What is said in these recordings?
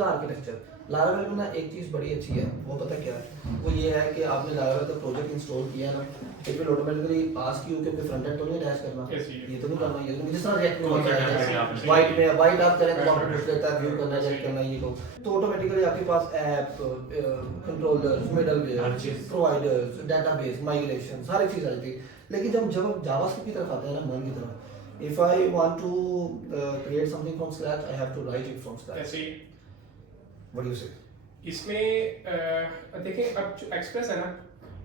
का architecture. Laravel में ना एक चीज़ बड़ी अच्छी है, वो पता क्या है, वो ये है कि आपने लारावेल का प्रोजेक्ट इंस्टॉल किया ना, it will automatically ask you कि फ्रंट एंड तो नहीं अटैच करना, ये तो नहीं करना, ये तो जिस तरह रिएक्ट में वाइट में वाइट आप करें तो आपको पूछ लेता है व्यू करना है एडिट करना है, ये तो ऑटोमेटिकली आपके पास app, controllers, middleware, providers, database, migration, सारी चीज़ आ जाती है। लेकिन जब हम जावास्क्रिप्ट की तरफ आते हैं ना, मन की तरफ, if I want to create something from scratch, I have to write it from scratch. ऐसे What do you say? इसमें देखें अब जो एक्सप्रेस है ना,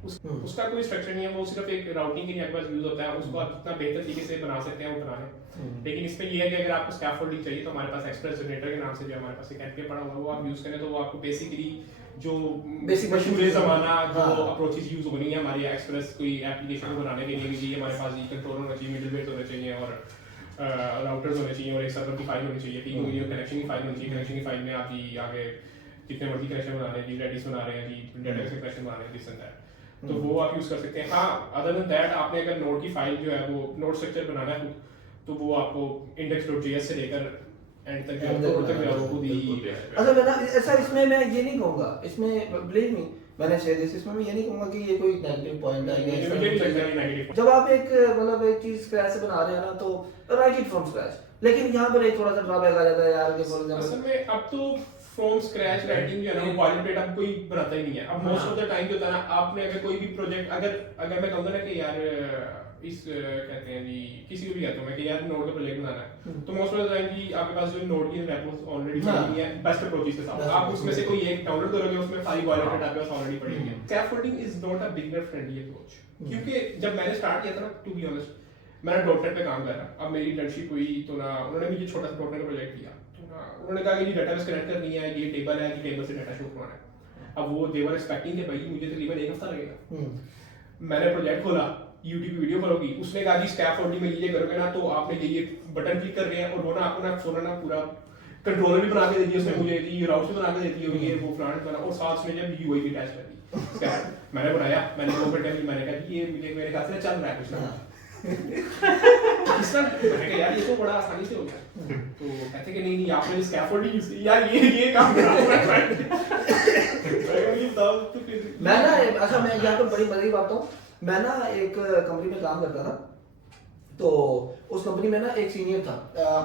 उसका कोई स्ट्रक्चर नहीं है, वो सिर्फ एक राउटिंग के लिए आपके पास यूज होता है, उसको आप जितना बेहतर तरीके से बना सकते हैं वो बना लें। लेकिन इसमें ये है कि अगर आपको स्कैफोल्डिंग चाहिए तो हमारे पास एक्सप्रेस जनरेटर के नाम से जो हमारे पास एक एपीआई पड़ा हुआ है, वो आप यूज करें तो वो आपको बेसिकली जो बेसिक मशहूर ज़माना जो अप्रोचेस यूज हो रही है हमारी एक्सप्रेस कोई एप्लीकेशन को बनाने के लिए, हमारे पास ये कंट्रोलर होना चाहिए, मिडलवेयर होना चाहिए और राउटर्स होने चाहिए और एक सर्वर की फाइल होनी चाहिए, ठीक है, ये कनेक्शन की फाइल होनी चाहिए। कनेक्शन की फाइल में आप जी आगे जितने मर्जी कनेक्शन बना रहे हैं जी, रेडिस बना रहे हैं जी, डेटा से कनेक्शन बना रहे हैं, दिस एंड दैट, तो वो आप यूज कर सकते हैं। हाँ, अदर देन दैट आपने अगर नोड की फाइल जो है वो नोड स्ट्रक्चर बनाना है तो वो आपको index.js से लेकर एंड तक वो खुद ही। अच्छा मैं ना ऐसा इसमें मैं ये नहीं कहूँगा, इसमें बिलीव मी मैंने शेयर दिस, इसमें मैं ये नहीं कहूँगा कि ये कोई नेगेटिव पॉइंट है। जब आप एक मतलब एक चीज स्क्रैच से बना रहे हैं ना तो राइट इट फ्रॉम स्क्रैच, लेकिन यहाँ पर एक थोड़ा सा ड्रॉबैक आ जाता है यार कि फॉर एग्जांपल असल में अब तो फ्रॉम स्क्रैच राइटिंग जो है ना वो बॉयलरप्लेट अब कोई बनाता ही नहीं है। अब मोस्ट ऑफ द टाइम जो होता है ना, आपने अगर कोई भी प्रोजेक्ट अगर मैं कहूँगा ना कि यार इस कहते हैं जी किसी को भी कहता हूँ मैं कि यार नोड का प्रोजेक्ट बनाना है, तो मोस्ट ऑफ द टाइम जी आपके पास जो नोड की रेपोस ऑलरेडी पड़ी हुई है बेस्ट अप्रोचेस के साथ, आप उसमें से कोई एक डाउनलोड करोगे, उसमें सारी बॉयलरप्लेट आपके पास ऑलरेडी पड़ी हुई है। Scaffolding is not a beginner friendly approach, क्योंकि जब मैंने स्टार्ट किया था ना, टू बी ऑनेस्ट मैंने डॉटनेट पे काम कर रहा, अब मेरी इंटर्नशिप हुई तो ना उन्होंने मुझे छोटा सा डॉटनेट का प्रोजेक्ट दिया, तो ना उन्होंने कहा कि डेटाबेस कनेक्ट करनी है, ये टेबल है, ये टेबल से डेटा शो करवाना है। अब वो दे वर एक्सपेक्टिंग कि भाई मुझे तकरीबन 1 हफ्ता लगेगा। मैंने प्रोजेक्ट खोला, YouTube वीडियो खोलोगी, उसने कहा जी स्कैफोल्डिंग में ये करोगे ना तो आपने ये बटन क्लिक कर रहे हैं और वो ना आपको ना सोना ना पूरा कंट्रोलर भी बना के दे दिया उसने मुझे, ये राउट भी बना के देती होगी, ये वो फ्रंट बना, और साथ में जब यूआई भी अटैच कर दी। मैंने बनाया, मैंने वो बटन मैंने कहा ये मुझे मेरे ख्याल से चल रहा है कुछ ना इसका, मैंने कहा यार ये तो बड़ा आसानी से हो गया, तो कहते कि नहीं आपने स्कैफोल्डिंग यूज की यार, ये काम करा मैं ना अच्छा मैं यहाँ पर बड़ी मजे की बात हूँ, मैं ना एक कंपनी में काम करता था, तो उस कंपनी में ना एक सीनियर था,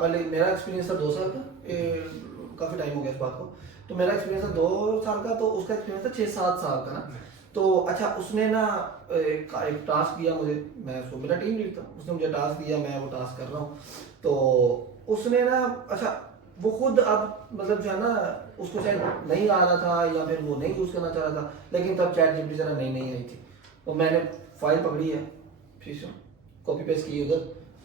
मतलब मेरा एक्सपीरियंस था 2 साल का, काफ़ी टाइम हो गया इस बात को, तो मेरा एक्सपीरियंस था 2 साल का, तो उसका एक्सपीरियंस था 6-7 साल का ना। तो अच्छा उसने ना एक टास्क दिया मुझे, मैं उसको मेरा टीम लीड था, उसने मुझे टास्क दिया, मैं वो टास्क कर रहा हूँ, तो उसने ना अच्छा वो खुद अब मतलब जो है ना उसको शायद नहीं आ रहा था या फिर वो नहीं यूज़ करना चाह रहा था, लेकिन तब चैट जीपीटी जरा नई आई थी, तो मैंने फाइल पकड़ी है, ठीक है, कॉपी पेस्ट की उधर,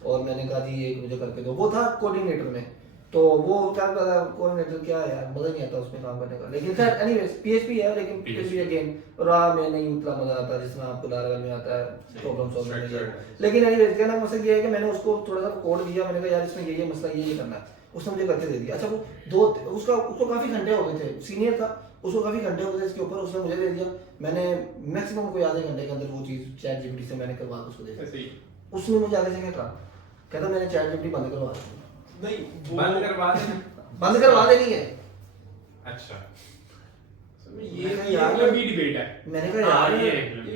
और मैंने कहा जी ये मुझे करके दो। वो था कोऑर्डिनेटर में, तो वो क्या पता कोऑर्डिनेटर क्या है यार, मज़ा नहीं आता उसमें काम करने का, लेकिन खैर एनीवेज पीएचपी है, लेकिन पीएचपी अगेन रा में नहीं उतना मज़ा आता जिसमें आपको लारावेल में आता है प्रॉब्लम सॉल्व करने के, लेकिन एनीवेज कहना मसला ये है कि मैंने उसको थोड़ा सा कोड दिया, मैंने कहा यार इसमें ये मसला ये करना है, उसने मुझे करके दे दिया। अच्छा वो उसको काफ़ी घंटे हो गए थे, सीनियर था, उसको काफ़ी घंटे हो गए थे इसके ऊपर, उसने मुझे दे दिया, मैंने मैक्सिमम कोई आधे घंटे के अंदर वो चीज़ चैट जीपीटी से मैंने करवा उसको दे दी। उसने मुझे आगे से क्या कहा, कहता मैंने चैट जीपीटी बंद करवा दी। नहीं बंद करवा देनी है। अच्छा ये लंबी डिबेट है, मैंने कहा यार ये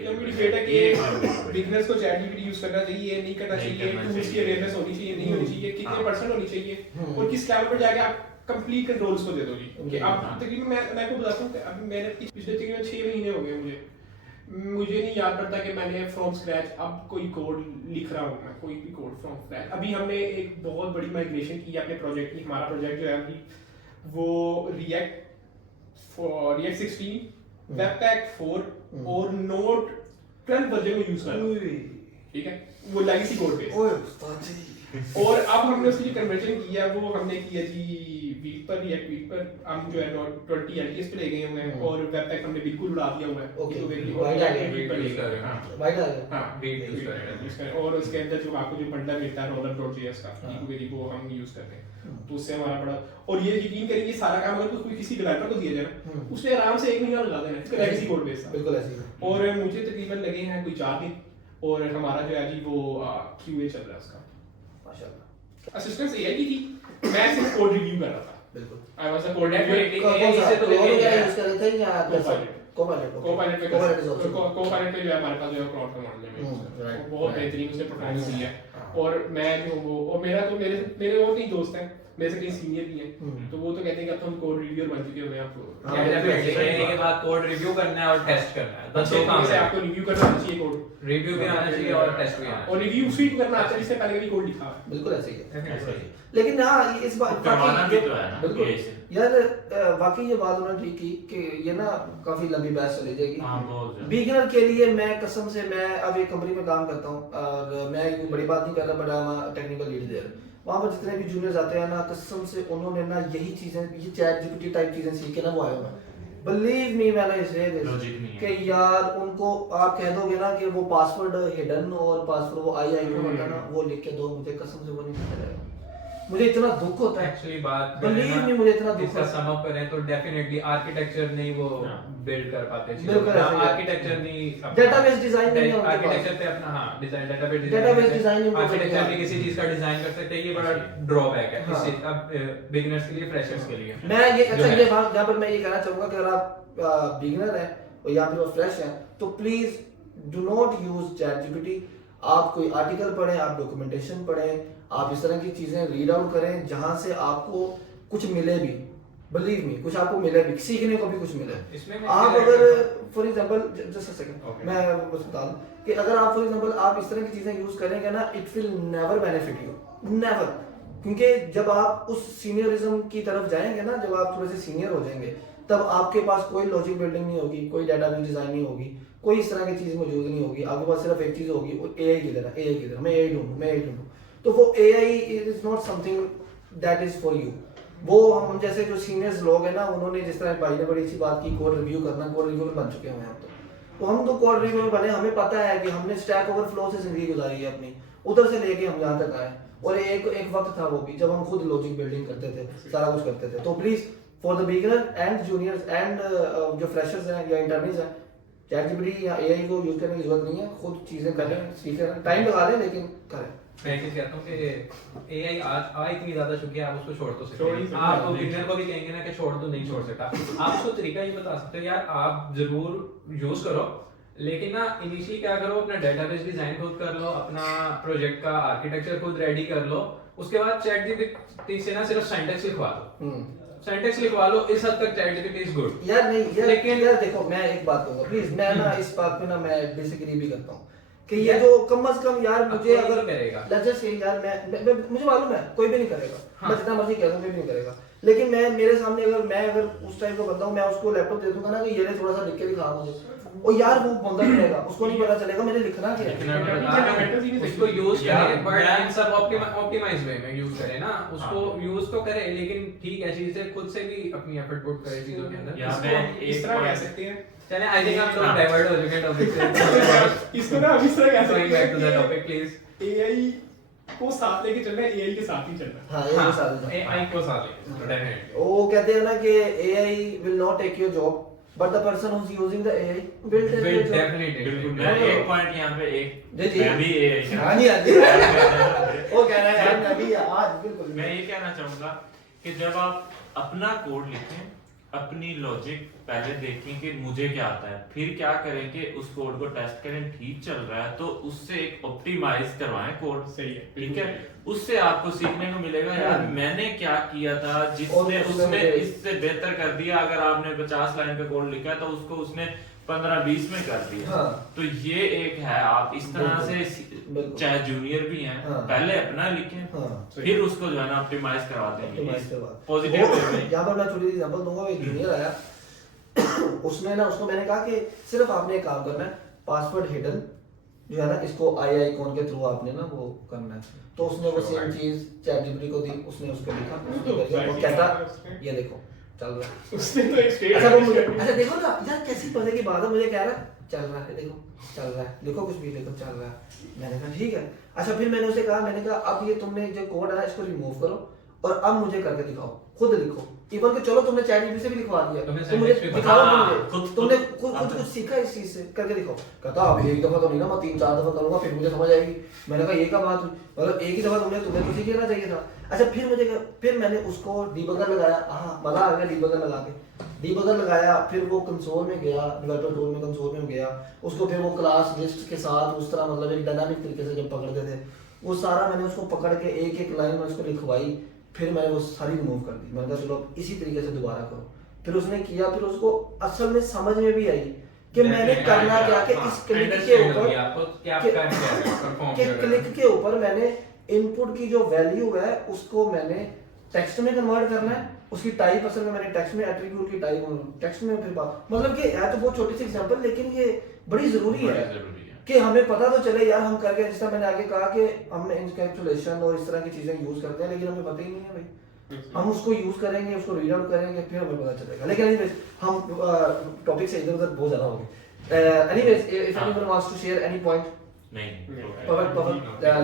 लंबी डिबेट है कि बिगनर्स को चैट जीपीटी यूज करना चाहिए, नहीं करना चाहिए, टूल्स की अवेयरनेस होनी चाहिए, नहीं होनी चाहिए, कितने परसेंट होनी चाहिए, और किस लेवल पर जाके आप कंप्लीट कंट्रोल उसको दे दो जी। कि आप तकरीबन मैं आपको बताता हूं कि अभी मैंने पिछले तकरीबन 6 महीने हो गए मुझे नहीं याद पड़ता कि मैंने फ्रॉम स्क्रैच अब कोई कोड लिख रहा हूँ, मैं कोई भी कोड फ्रॉम स्क्रैच। अभी हमने एक बहुत बड़ी माइग्रेशन की अपने प्रोजेक्ट की, हमारा प्रोजेक्ट जो है अभी वो रिएक्ट 16, वेबपैक 4 और नोड 12 वर्जन में यूज कर रहा हूँ, ठीक है, वो लेगेसी कोड पे। और अब हमने उसकी कन्वर्जन किया, वो हमने किया जी वीक पर हम जो है 20 एलटीएस पे ले गए हुए हैं, और वेबपैक हमने बिल्कुल उड़ा दिया हुआ है। और उसके अंदर जो आपको जो बंडल मिलता है roller.js का, वो हम यूज करते हैं, तो उससे हमारा बड़ा, और ये यकीन करिए ये सारा काम अगर कोई किसी डेवलपर को दिया जाए ना, उसने आराम से 1 महीना लगा देना लेगेसी कोड बेस था, बिल्कुल ऐसे ही। और मुझे तकरीबन लगे हैं कोई 4 दिन, और हमारा जो है जी वो क्यूए चल रहा है उसका, माशाल्लाह। असिस्टेंस एआई की थी, मैं सिर्फ कोड रिव्यू कर रहा था, बिल्कुल। I was a code Definitely। कौन सा इससे तो क्लाउड लेके यूज कर रहे थे या Copilot। Copilot Copilot is also Copilot पे जो है हमारे पास जो है क्लाउड का मॉडल है right, वो बहुत right. बेहतरीन उसने परफॉर्मेंस दी है हाँ। और मैं जो वो और मेरा तो मेरे मेरे और कई दोस्त हैं मेरे से कई सीनियर भी हम्म। हैं तो वो तो कहते हैं कि अब तो हम कोड रिव्यूअर बन चुके हुए हैं अब हाँ, डेफिनेटली बिल्कुल। के बाद कोड रिव्यू करना है और टेस्ट करना है बस दो अच्छे काम से है आपको रिव्यू करना आना चाहिए कोड रिव्यू भी आना चाहिए और टेस्ट भी आना और रिव्यू उसी को करना आता है जिसने पहले कभी कोड लिखा है बिल्कुल ऐसे ही है चाहिए ऐसे ही। लेकिन हाँ इस बात करवाना भी तो है ना बिल्कुल यही से। यार वाकई ये बात उन्होंने ठीक की कि ये ना काफी लंबी बहस चली जाएगी हाँ बहुत ज्यादा। बिगिनर के लिए मैं कसम से मैं अब एक कंपनी में काम करता हूँ और मैं कोई बड़ी बात नहीं कर रहा but I am technical lead there वहाँ पर जितने भी जूनियर्स आते हैं ना कसम से उन्होंने ना यही चीजें ये चैट जीपीटी टाइप चीजें सीख के ना वो आए हुए हैं बिलीव मी मैंने इसे Logic नहीं है। कि यार उनको आप कह दोगे ना कि वो पासवर्ड हिडन और पासवर्ड वो आई को होता है ना वो लिख के दो मुझे कसम से वो नहीं पता रहेगा मुझे इतना दुख होता है एक्चुअली बात Believe me, मुझे इतना दुख इसका होता है। सम अप करें तो डेफिनेटली आर्किटेक्चर नहीं वो हाँ। बिल्ड कर पाते बिल्कुल ऐसे ही है। आर्किटेक्चर नहीं Database design नहीं है उनके पास। आर्किटेक्चर पे अपना हां डिजाइन डेटाबेस Database design नहीं कर सकते आर्किटेक्चर आप। भी किसी चीज का डिजाइन कर सकते हैं ये बड़ा ड्रॉबैक है हाँ। इस चीज का बिगिनर्स के लिए फ्रेशर्स के लिए मैं ये जो अच्छा है। ये बात जहाँ पर मैं ये कहना चाहूंगा कि अगर आप बिगिनर हैं और या फिर फ्रेश हैं तो please do not use chat GPT आप कोई आर्टिकल पढ़ें आप डॉक्यूमेंटेशन पढ़ें आप इस तरह की चीजें रीड आउट करें जहां से आपको कुछ मिले भी बिलीव मी कुछ आपको मिले भी सीखने को भी कुछ मिले इसमें मैं आप क्या अगर करता for example just a second Okay. मैं बस बता दूं कि अगर आप फॉर एग्जांपल आप इस तरह की चीजें यूज करेंगे ना it will never benefit you never क्योंकि जब आप उस सीनियरिज्म की तरफ जाएंगे ना जब आप थोड़े से सीनियर हो जाएंगे तब आपके पास कोई लॉजिक बिल्डिंग नहीं होगी कोई डेटाबेस डिजाइन नहीं होगी कोई इस तरह की चीज मौजूद नहीं होगी आपके पास सिर्फ एक चीज होगी वो एआई किधर है एआई किधर है मैं एआई ढूंढूं मैं एआई ढूंढूं तो वो AI is not something that is for you वो हम जैसे जो सीनियर्स लोग हैं ना उन्होंने जिस तरह भाई ने बड़ी अच्छी बात की कोड रिव्यू करना कोड रिव्यू में बन चुके हैं हम तो हम तो कोड रिव्यू में बने हमें पता है कि हमने स्टैक ओवरफ्लो से जिंदगी गुजारी है अपनी उधर से लेके हम यहाँ तक आए और एक वक्त था वो भी जब हम खुद लॉजिक बिल्डिंग करते थे सारा कुछ करते थे तो please for the beginner and juniors and जो फ्रेशर्स हैं या इंटर्नीज हैं चैट जीपीटी या एआई को यूज करने की जरूरत नहीं है खुद चीजें करें सीखें टाइम लगा लें लेकिन करें मैं ये कहता हूँ कि एआई आज आ इतनी ज्यादा चुकी है आप उसको छोड़ तो सकते छोड़ ही हैं सकते आप हैं। तो बिगिनर को भी कहेंगे ना कि छोड़ दो नहीं छोड़ सकता आप उसको तरीका ये बता सकते हो यार आप जरूर यूज करो लेकिन ना इनिशियली क्या करो अपना डेटाबेस डिजाइन खुद कर लो अपना प्रोजेक्ट का आर्किटेक्चर खुद रेडी कर लो उसके बाद चैट जीपीटी से ना सिर्फ सिंटैक्स लिखवा दो सिंटैक्स लिखवा लो इस हद तक चैट जीपीटी इज गुड यार नहीं यार लेकिन- यार देखो मैं एक बात कहूंगा प्लीज मैं ना इस बात पे ना मैं डिसएग्री भी करता हूँ कि ये जो कम से कम यार अब मुझे कोई अगर नहीं करेगा। लेट्स जस्ट से यार मुझे मालूम है कोई भी नहीं करेगा हाँ। मैं जितना मर्जी कह दूं कोई भी नहीं करेगा लेकिन मैं मेरे सामने अगर उस टाइप का बंदा हूं मैं उसको लैपटॉप दे दूंगा ना कि ये ले थोड़ा सा लिख के दिखा मुझे और यार वो बंदा नहीं रहेगा उसको नहीं पता चलेगा मैंने लिखना क्या है उसको यूज यार, करें बट मैं- इन सब ऑप्टिमाइज वे में यूज करें ना उसको यूज तो करें लेकिन ठीक है चीजें खुद से भी अपनी एफर्ट पुट करें चीजों के अंदर यार, इसको मैं इस एक तरह कह point- सकते हैं चलें आई थिंक हम लोग हाँ। डाइवर्ट हो चुके हैं टॉपिक से इसको ना हम इस तरह कह Going back to the सकते topic, हैं please. कि एआई को साथ लेके चलना है एआई के साथ ही चलना है हाँ ये भी साथ है एआई को साथ लेके डेफिनेटली वो कहते हैं ना कि AI will not take your job but the person who's using the AI will take your job definitely बिल्कुल मैं एक पॉइंट यहाँ पे जी, एक जी। मैं भी ये हाँ नहीं आती वो कह रहा है यार मैं भी आज बिल्कुल मैं ये कहना चाहूंगा कि जब आप अपना कोड लिखें अपनी लॉजिक पहले देखें कि मुझे क्या आता है फिर क्या करें कि उस कोड को टेस्ट करें ठीक चल रहा है तो उससे एक ऑप्टिमाइज करवाएं कोड सही है ठीक है उससे आपको सीखने को मिलेगा यार मैंने क्या किया था और जिसने उसने उसने मुझे- इससे बेहतर कर दिया अगर आपने 50 लाइन का कोड लिखा है तो उसको उसने 15-20 में कर दिया हाँ। तो ये एक है आप इस तरह बिल्कुल, से बिल्कुल। चाहे जूनियर भी हैं हाँ। पहले अपना लिखें हाँ फिर उसको जो है ना ऑप्टिमाइज करवाते हैं Optimize करवा। पॉजिटिव वो- वे में यहाँ पर मैं छोटी सी एग्जांपल दूंगा एक जूनियर आया उसने ना उसको मैंने कहा कि सिर्फ आपने एक काम करना है पासवर्ड हिडन जो है ना इसको आई आइकॉन के थ्रू आपने ना वो करना है तो उसने वो सेम चीज चैट जीपीटी को दी उसने उसको लिखा उसने कर दिया, वो कहता ये देखो चल रहा है उसने तो एक स्टेट अच्छा वो मुझे अच्छा देखो ना यार कैसी मजे की बात है मुझे कह रहा है चल रहा है देखो चल रहा है देखो कुछ भी देखो चल रहा है मैंने कहा ठीक है अच्छा फिर मैंने उसे कहा मैंने कहा अब ये तुमने जो कोड है ना इसको रिमूव करो और अब मुझे करके दिखाओ खुद लिखो इवन कि चलो तुमने चैट जीपीटी से भी लिखवा दिया, तुमने तुम मुझे sentence भी दिखाओ, हाँ, मुझे खुद- तुमने खुद- कुछ सीखा इस चीज से, करके दिखाओ। कहता अब एक दफा तो नहीं ना, मैं 3-4 दफा करूंगा फिर मुझे समझ आएगी। मैंने कहा ये क्या बात हुई, मतलब एक ही दफा तुम्हें तो सीख लेना चाहिए था। अच्छा फिर मैंने उसको डीबगर लगाया, हाँ मजा आ गया डीबगर लगा के, डीबगर लगाया, फिर वो कंसोल में गया, डेवलपर टूल में कंसोल में गया, उसको फिर वो क्लास लिस्ट के साथ उस तरह मतलब एक डायनामिक तरीके से जब पकड़ते थे वो सारा मैंने उसको पकड़ के एक एक लाइन में उसको लिखवाई, फिर मैंने वो सारी रिमूव कर दी। मैंने कहा चलो इसी तरीके से दोबारा करो। फिर उसने किया, फिर उसको असल में समझ में भी आई कि मैंने करना क्या, कि इस क्लिक के ऊपर कि क्लिक के ऊपर मैंने इनपुट की जो वैल्यू है उसको मैंने टेक्स्ट में कन्वर्ट करना है, उसकी टाइप असल में मैंने टेक्स्ट में एट्रीब्यूट की टाइप टेक्स्ट में फिर मतलब कि है तो बहुत छोटी सी एग्जांपल, लेकिन ये बड़ी जरूरी है कि हमें पता तो चले यार हम करके, जिस तरह मैंने आगे कहा कि हम इनकैप्सुलेशन और इस तरह की चीजें यूज करते हैं लेकिन हमें पता ही नहीं है भाई। हम उसको यूज करेंगे, उसको रीड आउट करेंगे, फिर हमें पता चलेगा। लेकिन एनीवेज हम टॉपिक से इधर उधर बहुत ज्यादा हो गए। Anyways if anyone wants to share any point, नहीं perfect,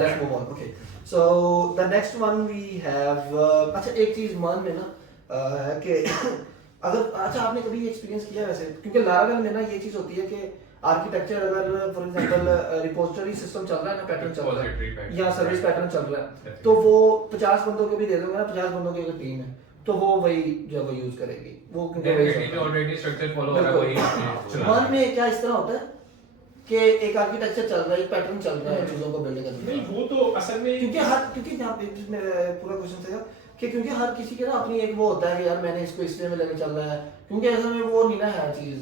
let's move on. Okay, so the next one we have अच्छा एक चीज मान में ना है कि अगर अच्छा आपने कभी एक्सपीरियंस किया है वैसे, क्योंकि लारावेल में ना ये चीज होती है कि आर्किटेक्चर अगर फॉर एग्जांपल रिपोजिटरी सिस्टम चल रहा है ना, पैटर्न चल रहा है या सर्विस पैटर्न चल रहा है, तो वो 50 बंदों को भी दे दोगे ना, 50 बंदों की अगर टीम है तो वो वही जो वो यूज करेगी, वो जो ऑलरेडी स्ट्रक्चर फॉलो हो रहा है वही मान में क्या इस तरह होता है कि एक आर्किटेक्चर चल रहा है, एक पैटर्न चल रहा है चीजों को बिल्ड करने नहीं का। वो तो असल में क्योंकि यहाँ पे पूरा क्वेश्चन था कि क्योंकि हर किसी के ना अपनी एक वो होता है कि यार मैंने इसको इस वे में लेके चल रहा है, क्योंकि ऐसा में वो नहीं ना है चीज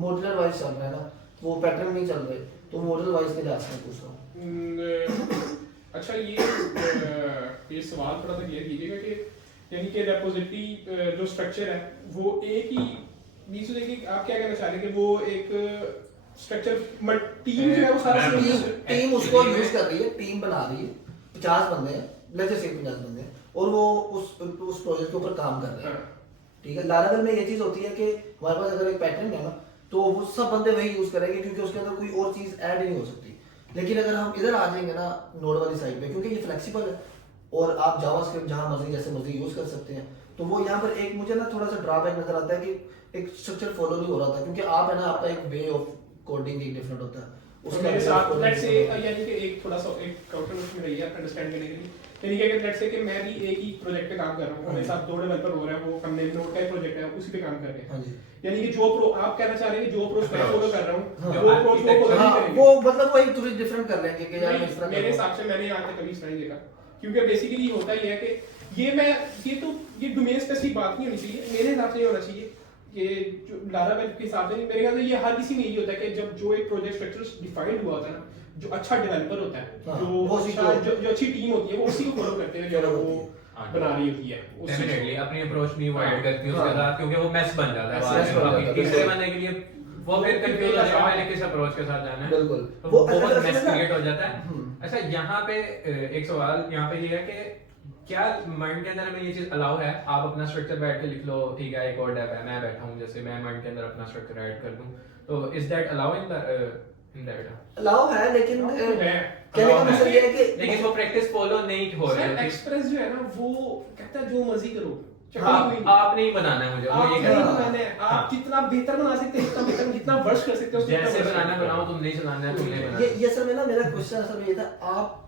मॉड्यूलर वाइज चल रहा है ना, वो पैटर्न नहीं चल रहे, तो मॉडल वाइज के लिहाज से पूछ रहा हूँ। अच्छा ये सवाल थोड़ा सा क्लियर कीजिएगा कि यानी कि रेपोजिटरी जो स्ट्रक्चर है वो एक ही बीच में देखिए आप क्या कहना चाह रहे हैं कि वो एक स्ट्रक्चर टीम जो है वो सारा टीम उसको यूज कर रही है, टीम बना रही है, 50 बंदे हैं, लेट्स से 50 बंदे हैं और वो उस प्रोजेक्ट के ऊपर काम कर रहे हैं। ठीक है, लारावेल में ये चीज होती है कि हमारे पास अगर एक पैटर्न है ना तो वो सब बंदे वही यूज करेंगे क्योंकि उसके अंदर कोई और चीज ऐड ही नहीं हो सकती। लेकिन अगर हम इधर आ जाएंगे ना नोड वाली साइड पे, क्योंकि ये फ्लेक्सिबल है और आप जावास्क्रिप्ट जहां मर्जी जैसे मर्जी यूज कर सकते हैं, तो वो यहाँ पर एक मुझे ना थोड़ा सा ड्रॉबैक नजर आता है कि एक स्ट्रक्चर फॉलो नहीं हो रहा था, क्योंकि आप है ना आपका एक वे ऑफ कोडिंग एक डिफरेंट होता है मेरे साथ लेट्स से यानी कि एक थोड़ा सा एक काउंटर में रही है अंडरस्टैंड करने के लिए, यानी कि अगर लेट्स से कि मैं भी एक ही प्रोजेक्ट पे काम कर रहा हूं, हमारे साथ 2 डेवलपर हो रहे हैं, वो हमने नोड का ही प्रोजेक्ट है उसी पे काम कर रहे हैं। हाँ जी, यानी कि जो प्रो आप कहना चाह रहे हैं कि जो प्रोसेस मैं फॉलो कर रहा हूं हाँ, वो प्रोसेस वो फॉलो नहीं हाँ, करेंगे। वो मतलब वही थोड़ी डिफरेंट कर लेंगे कि यार इस तरह मेरे हिसाब से मैंने आज तक कभी इस तरह नहीं देखा, क्योंकि बेसिकली होता ही है कि ये डोमेन स्पेसिफिक बात नहीं होनी चाहिए। मेरे हिसाब से ये होना चाहिए कि जो लारावेल के हिसाब से मेरे ख्याल से ये हर किसी में यही होता है कि जब जो एक प्रोजेक्ट स्ट्रक्चर डिफाइंड हुआ होता है ना, जो अच्छा डेवलपर होता है, हाँ, जो अच्छी टीम होती है वो उसी को फॉलो करते हैं जो वो बना रही होती है। डेफिनेटली अपनी अप्रोच नहीं वो ऐड करती है उसके साथ, क्योंकि वो मैस बन जाता है Mess बाद बन में। जाता बाकी है, तीसरे बिल्कुल। बंदे के लिए वो फिर कंफ्यूज हो जाएगा मैंने किस अप्रोच के साथ जाना है, बिल्कुल। तो वो वो बहुत अच्छा मैस अच्छा क्रिएट हो जाता है। हम्म। अच्छा यहाँ पे एक सवाल यहाँ पे ये है कि क्या माइंड के अंदर हमें ये चीज अलाउ है, आप अपना स्ट्रक्चर बैठ के लिख लो, ठीक है एक और डेव है, मैं बैठा हूँ जैसे मैं माइंड के अंदर अपना स्ट्रक्चर ऐड कर दूं, तो is that allow in that allow है, लेकिन है। कहने का मतलब ये है कि लेकिन वो प्रैक्टिस फॉलो नहीं हो रही सर है। एक्सप्रेस जो है ना वो कहता है जो मर्जी करो, आप नहीं बनाना है मुझे, वो आप ये नहीं कहना बनाना है, आप जितना बेहतर बना सकते हैं, जितना बेहतर, जितना वर्ष कर सकते हो जैसे बनाना बनाओ, तुम नहीं चलाना है, तुम नहीं बनाना। ये असल में ना मेरा क्वेश्चन असल में ये था, आप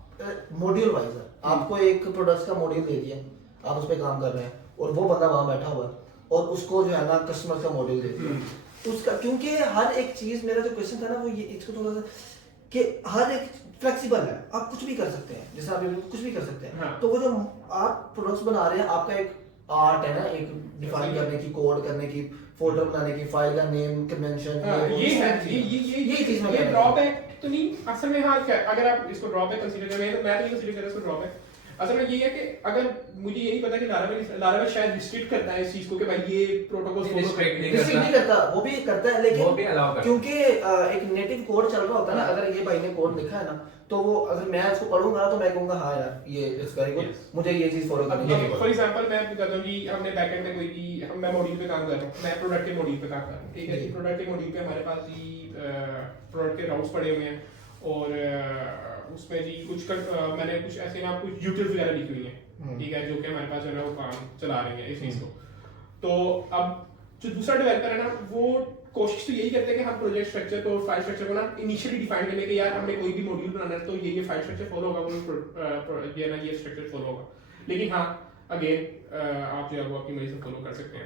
मॉड्यूल वाइज है, आपको एक प्रोडक्ट्स का मॉड्यूल दे दिया, आप उस पे काम कर रहे हैं और वो बंदा वहां बैठा हुआ है और उसको जो है ना कस्टमर का मॉड्यूल दे दिया उसका, क्योंकि हर एक चीज, मेरा जो क्वेश्चन था ना वो ये इसको थोड़ा सा कि हर एक फ्लेक्सिबल है, आप कुछ भी कर सकते हैं, जैसे आप कुछ भी कर सकते हैं। हाँ। तो वो जो आप प्रोडक्ट्स बना रहे हैं, आपका एक आर्ट है ना, एक डिफाइन करने की, कोड करने की, फोल्डर बनाने की, फाइल का नेम, कन्वेंशन, ये है ये चीज में ये ड्रॉबैक तो नहीं असल में। हाँ क्या अगर आप इसको ड्रॉबैक कंसीडर करें तो मैं तो कंसीडर कर रहा हूं इसको ड्रॉबैक। असल में ये है कि अगर मुझे ये नहीं पता कि लारावेल शायद रिस्ट्रिक्ट करता है इस चीज को कि भाई ये प्रोटोकॉल फॉलो Restrict नहीं रिस्ट्रिक्ट नहीं करता, वो भी करता है, लेकिन वो भी allow करता है। क्योंकि एक नेटिव कोड चल रहा होता है ना, अगर ये भाई ने कोड लिखा है ना, तो वो अगर मैं उसको पढ़ूंगा ना तो मैं कहूंगा हाँ यार ये इट्स वेरी गुड, मुझे ये चीज फॉलो करनी चाहिए। फॉर एग्जांपल मैं कहता हूं जी हमने बैकएंड में कोई भी मैं मॉड्यूल पे काम कर रहा हूं, मैं प्रोडक्ट के मॉड्यूल पे काम कर रहा हूं, ठीक है जी। प्रोडक्ट के मॉड्यूल पे हमारे पास जी प्रोडक्ट के राउट्स पड़े हुए हैं और उसमें जी कुछ मैंने कुछ ऐसे ना कुछ यूटिल्स वगैरह लिखी हुई हैं, ठीक है, जो कि हमारे पास जो है वो काम चला रहे हैं इस चीज को। तो अब जो दूसरा डेवलपर है ना, वो कोशिश तो यही करते हैं कि हम प्रोजेक्ट स्ट्रक्चर को, फाइल स्ट्रक्चर को ना इनिशियली डिफाइन करने के, यार हमने कोई भी मॉड्यूल बनाना है तो ये फाइल स्ट्रक्चर फॉलो होगा, ये ना ये स्ट्रक्चर फॉलो होगा। लेकिन हाँ, अगेन आप जो है वो अपनी मर्जी से फॉलो कर सकते हैं।